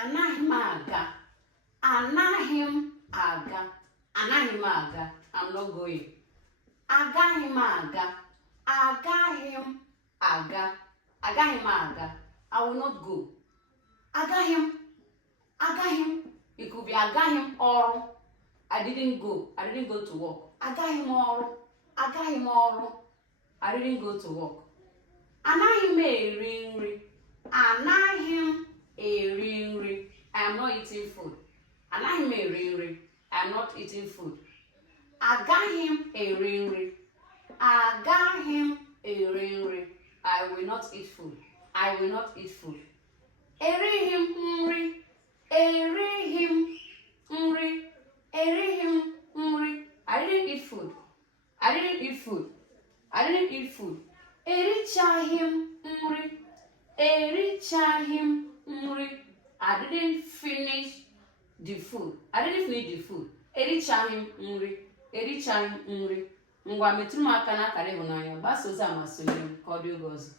Anaghị m aga. Anaghị m aga. Anaghị m aga. I'm not going. Agaghị m aga. Agaghị m aga. Agaghị m aga. I will not go. Agaghị m. Agaghị m. It could be agaghị m ọrụ. I didn't go. I didn't go to work. Agaghị m ọrụ. Agaghị m ọrụ. I didn't go to work. Anaghị m eri nri. Anaghị m eri nri. I am not eating food. Anaghị m eri nri. I am not eating food. Agaghị m eri nri. Agaghị m eri nri. I will not eat food. I will not eat food. Erighị m nri. Erighị m nri. Erighị m nri. I didn't eat food. I didn't eat food. I didn't eat food. Erichaghị m nri. Erichaghị m nri. I didn't finish the food. I didn't finish the food. Erichaghị m nri. Erichaghị m nri. Ngwa metụrụ m aka n'akara ịhụnanya. Gbasa ozi a masịrị m ka ọ dị oge ọzọ.